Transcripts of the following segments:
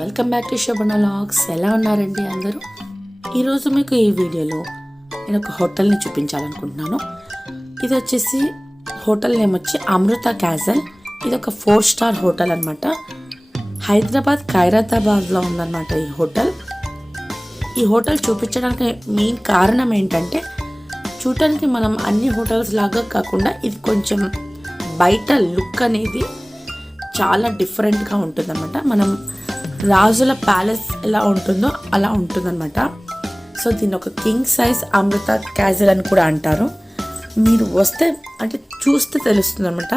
Welcome back to Shobhana vlogs. ఎలా ఉన్నారండి అందరూ? ఈరోజు మీకు ఈ వీడియోలో నేను ఒక హోటల్ని చూపించాలనుకుంటున్నాను. ఇది వచ్చేసి హోటల్ నేమ్ వచ్చి అమృత క్యాజల్. ఇది ఒక 4 స్టార్ హోటల్ అనమాట. హైదరాబాద్ ఖైరతాబాద్లో ఉందన్నమాట ఈ హోటల్. ఈ హోటల్ చూపించడానికి మెయిన్ కారణం ఏంటంటే, చూడటానికి మనం అన్ని హోటల్స్ లాగా కాకుండా ఇది కొంచెం బయట లుక్ అనేది చాలా డిఫరెంట్గా ఉంటుందన్నమాట. మనం రాజుల ప్యాలెస్ ఎలా ఉంటుందో అలా ఉంటుందన్నమాట. సో దీన్ని ఒక కింగ్ సైజ్ అమృత క్యాజల్ అని కూడా అంటారు. మీరు వస్తే అంటే చూస్తే తెలుస్తుంది అనమాట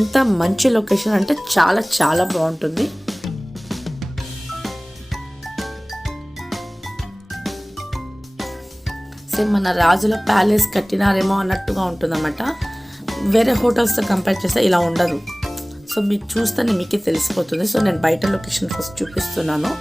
ఎంత మంచి లొకేషన్ అంటే చాలా చాలా బాగుంటుంది. సేమ్ మన రాజుల ప్యాలెస్ కట్టినారేమో అన్నట్టుగా ఉంటుందన్నమాట. వేరే హోటల్స్తో కంపేర్ చేస్తే ఇలా ఉండదు. సో మీరు చూస్తేనే మీకే తెలిసిపోతుంది. సో నేను బయట లొకేషన్ ఫస్ట్ చూపిస్తున్నాను.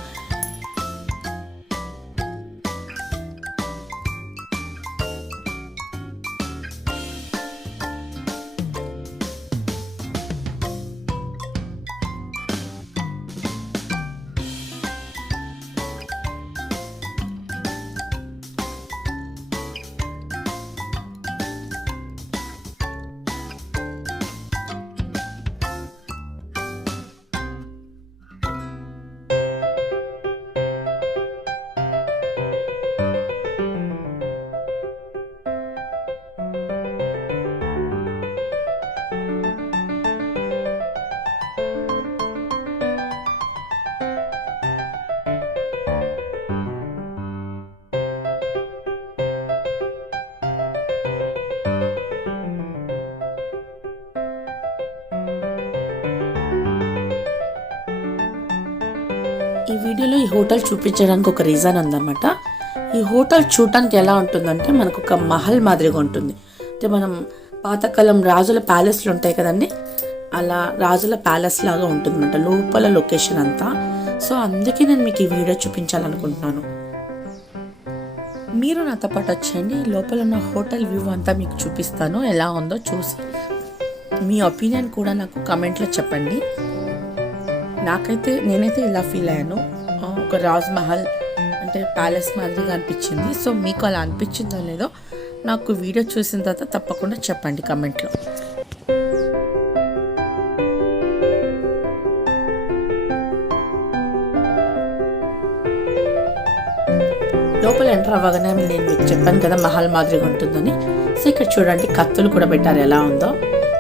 ఈ వీడియోలో ఈ హోటల్ చూపించడానికి ఒక రీజన్ ఉందన్నమాట. ఈ హోటల్ చూడటానికి ఎలా ఉంటుందంటే మనకు ఒక మహల్ మాదిరిగా ఉంటుంది. అంటే మనం పాతకాలం రాజుల ప్యాలెస్లు ఉంటాయి కదండి, అలా రాజుల ప్యాలెస్ లాగా ఉంటుందన్నమాట లోపల లొకేషన్ అంతా. సో అందుకే నేను మీకు ఈ వీడియో చూపించాలనుకుంటున్నాను. మీరు నాతో పాటు వచ్చేయండి. లోపల ఉన్న హోటల్ వ్యూ అంతా మీకు చూపిస్తాను. ఎలా ఉందో చూసి మీ ఒపీనియన్ కూడా నాకు కమెంట్లో చెప్పండి. నేనైతే ఇలా ఫీల్ అయ్యాను. ఒక రాజ్ మహల్ అంటే ప్యాలెస్ మాదిరిగా అనిపించింది. సో మీకు అలా అనిపించిందో లేదో నాకు వీడియో చూసిన తర్వాత తప్పకుండా చెప్పండి కమెంట్లో. లోపల ఎంటర్ అవ్వగానే నేను మీకు చెప్పాను కదా మహల్ మాదిరిగా ఉంటుందని. సో ఇక్కడ చూడండి కత్తులు కూడా పెట్టారు. ఎలా ఉందో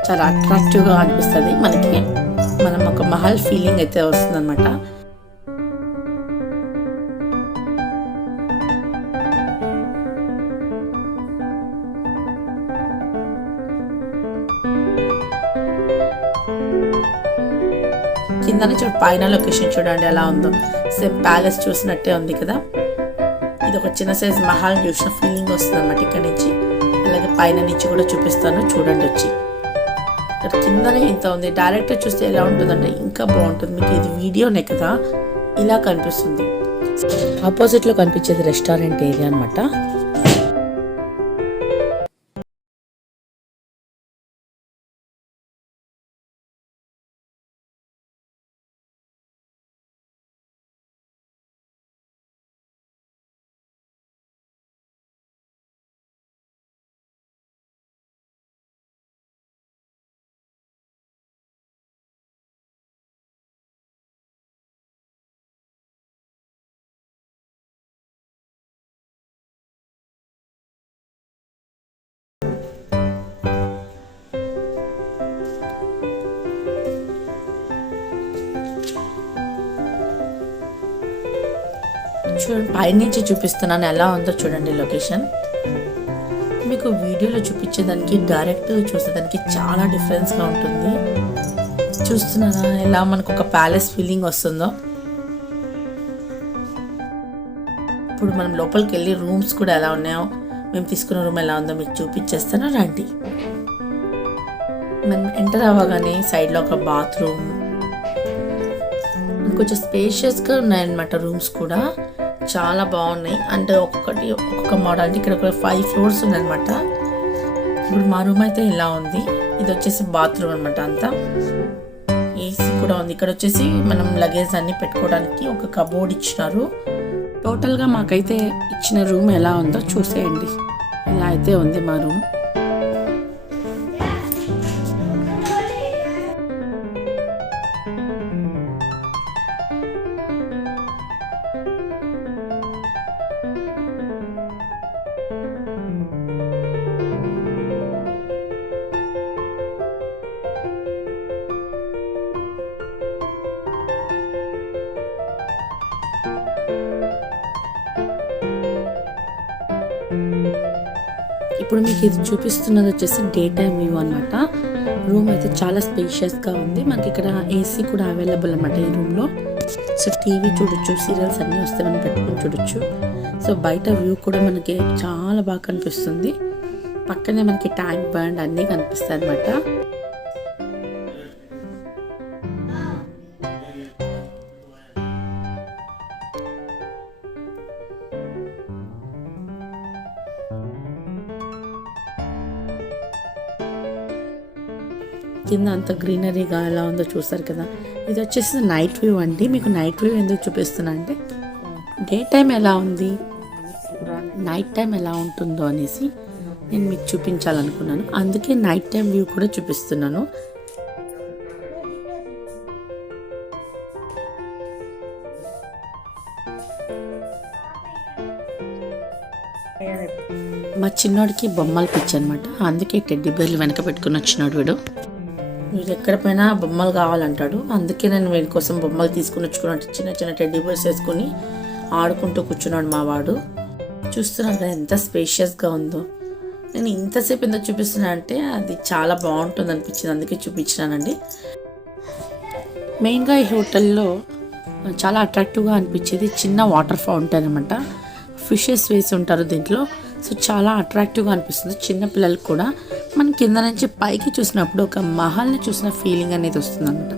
చాలా అట్రాక్టివ్గా అనిపిస్తుంది మనకి. మనం ఒక మహల్ ఫీలింగ్ అయితే వస్తుంది అనమాట. కిందనే పైన లొకేషన్ చూడండి ఎలా ఉందో. సేమ్ ప్యాలెస్ చూసినట్టే ఉంది కదా. ఇది ఒక చిన్న సైజ్ మహల్ చూసిన ఫీలింగ్ వస్తుంది అనమాట ఇక్కడ నుంచి. అలాగే పైన నుంచి కూడా చూపిస్తాను చూడండి వచ్చి. ఇక్కడ కిందనే ఇంత ఉంది. డైరెక్ట్గా చూస్తే ఎలా ఉంటుందంటే ఇంకా బాగుంటుంది. మీకు ఇది వీడియోనే కదా ఇలా కనిపిస్తుంది. ఆపోజిట్లో కనిపించేది రెస్టారెంట్ ఏరియా అనమాట. చూడండి పైనుంచి చూపిస్తున్నాను ఎలా ఉందో చూడండి లొకేషన్. మీకు వీడియోలో చూపించేదానికి డైరెక్ట్ చూసేదానికి చాలా డిఫరెన్స్గా ఉంటుంది. చూస్తున్నారా ఎలా మనకు ఒక ప్యాలెస్ ఫీలింగ్ వస్తుందో. ఇప్పుడు మనం లోపలికి వెళ్ళి రూమ్స్ కూడా ఎలా ఉన్నాయో, మేము తీసుకున్న రూమ్ ఎలా ఉందో మీకు చూపించేస్తాను రండి. మనం ఎంటర్ అవ్వగానే సైడ్లో ఒక బాత్రూమ్, కొంచెం స్పేషియస్గా ఉన్నాయన్నమాట. రూమ్స్ కూడా చాలా బాగున్నాయి. అంటే ఒక్కొక్క మోడల్. అంటే ఇక్కడ ఒక 5 ఫ్లోర్స్ ఉన్నాయన్నమాట. ఇప్పుడు మా రూమ్ అయితే ఇలా ఉంది. ఇది వచ్చేసి బాత్రూమ్ అనమాట. అంతా ఏసీ కూడా ఉంది. ఇక్కడ వచ్చేసి మనం లగేజ్ అన్ని పెట్టుకోవడానికి ఒక కబోర్డ్ ఇచ్చినారు. టోటల్గా మాకైతే ఇచ్చిన రూమ్ ఎలా ఉందో చూసేయండి. ఇలా అయితే ఉంది మా రూమ్. ఇప్పుడు మీకు ఇది చూపిస్తున్నది వచ్చేసి డే టైమ్ వ్యూ అనమాట. రూమ్ అయితే చాలా స్పేషియస్గా ఉంది. మనకి ఇక్కడ ఏసీ కూడా అవైలబుల్ అనమాట ఈ రూమ్లో. సో టీవీ చూడొచ్చు, సీరియల్స్ అన్నీ వస్తే మనం పెట్టుకుని చూడొచ్చు. సో బయట వ్యూ కూడా మనకి చాలా బాగా కనిపిస్తుంది. పక్కనే మనకి ట్యాంక్ బండ్ అన్నీ కనిపిస్తాయి అనమాట. కింద అంత గ్రీనరీగా ఎలా ఉందో చూస్తారు కదా. ఇది వచ్చేసి నైట్ వ్యూ అండి. మీకు నైట్ వ్యూ ఎందుకు చూపిస్తున్నా అంటే డే టైం ఎలా ఉంది, నైట్ టైం ఎలా ఉంటుందో అనేసి నేను మీకు చూపించాలనుకున్నాను. అందుకే నైట్ టైం వ్యూ కూడా చూపిస్తున్నాను. మా చిన్నోడికి బొమ్మలు పిచ్చి అనమాట. అందుకే టెడ్డీ బేర్లు వెనక పెట్టుకుని వచ్చినాడు వీడు. వీడు ఎక్కడ పోయినా బొమ్మలు కావాలంటాడు. అందుకే నేను వీడి కోసం బొమ్మలు తీసుకుని వచ్చుకున్నట్టు చిన్న చిన్న టెడ్డీ బేర్స్ వేసుకుని ఆడుకుంటూ కూర్చున్నాడు మా వాడు. చూస్తున్నాడు కదా ఎంత స్పేషియస్గా ఉందో. నేను ఇంతసేపు ఎందుకు చూపిస్తున్నా అంటే అది చాలా బాగుంటుంది అనిపించింది, అందుకే చూపించినానండి. మెయిన్గా ఈ హోటల్లో చాలా అట్రాక్టివ్గా అనిపించేది చిన్న వాటర్ ఫౌంటైన్ అనమాట. ఫిషెస్ వేసి ఉంటారు దీంట్లో. సో చాలా అట్రాక్టివ్గా అనిపిస్తుంది చిన్న పిల్లలకు కూడా. మనం కింద నుంచి పైకి చూసినప్పుడు ఒక మహల్ని చూసిన ఫీలింగ్ అనేది వస్తుంది అనమాట.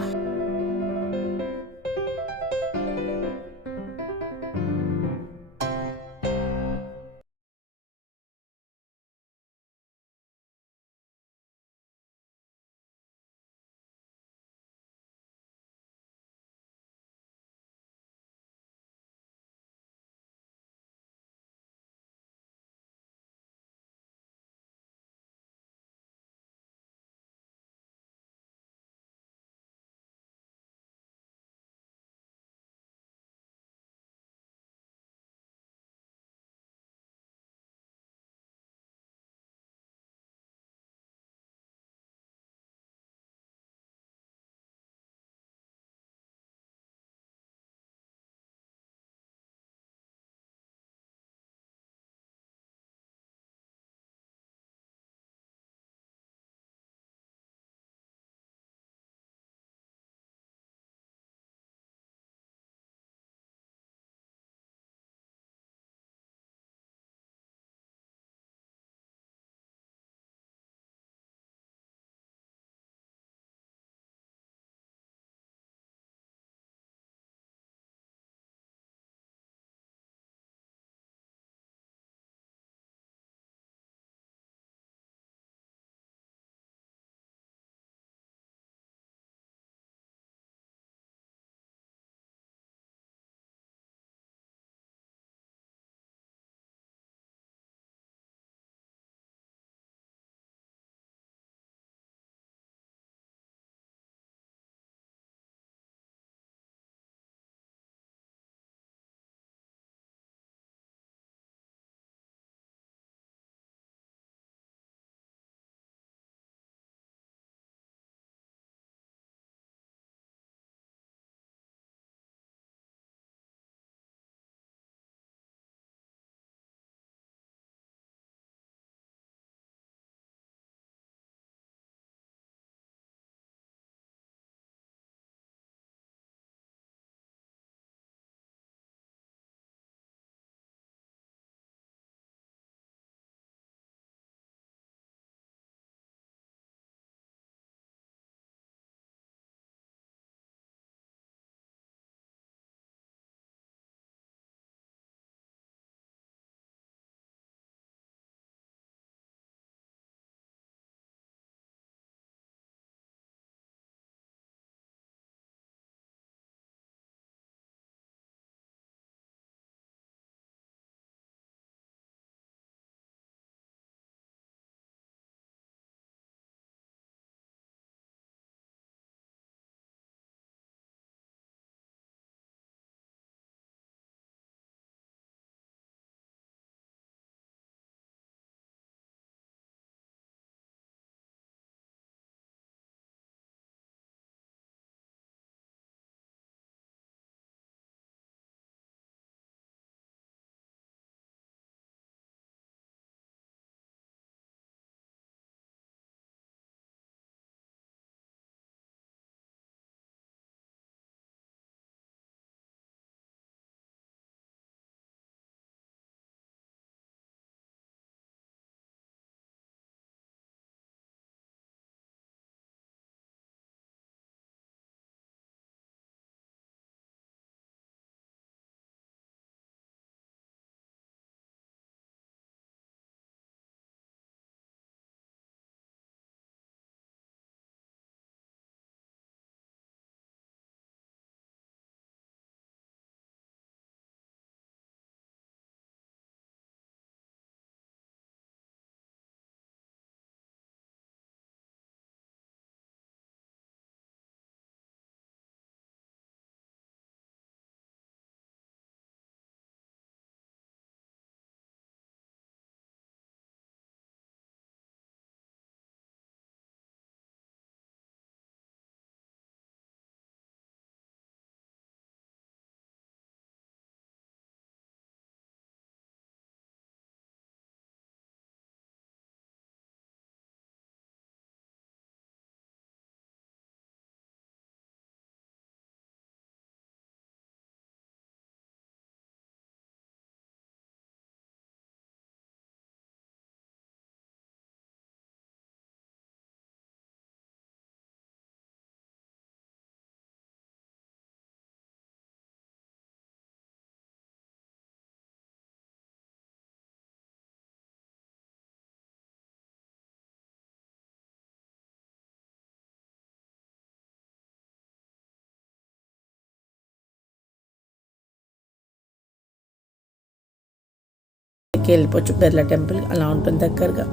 టెంపుల్కి వెళ్ళిపోవచ్చు, బిర్లా టెంపుల్ అలా ఉంటుంది దగ్గరగా.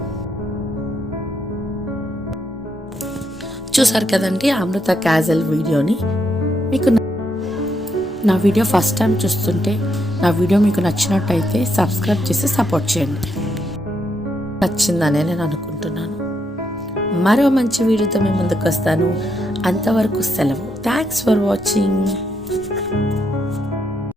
చూసారు కదండి అమృత క్యాజల్ వీడియోని. మీకు నా వీడియో ఫస్ట్ టైం చూస్తుంటే నా వీడియో మీకు నచ్చినట్టయితే సబ్స్క్రైబ్ చేసి సపోర్ట్ చేయండి. నచ్చిందనే నేను అనుకుంటున్నాను. మరో మంచి వీడియోతో మేము ముందుకు వస్తాను. అంతవరకు సెలవు. Thanks for watching.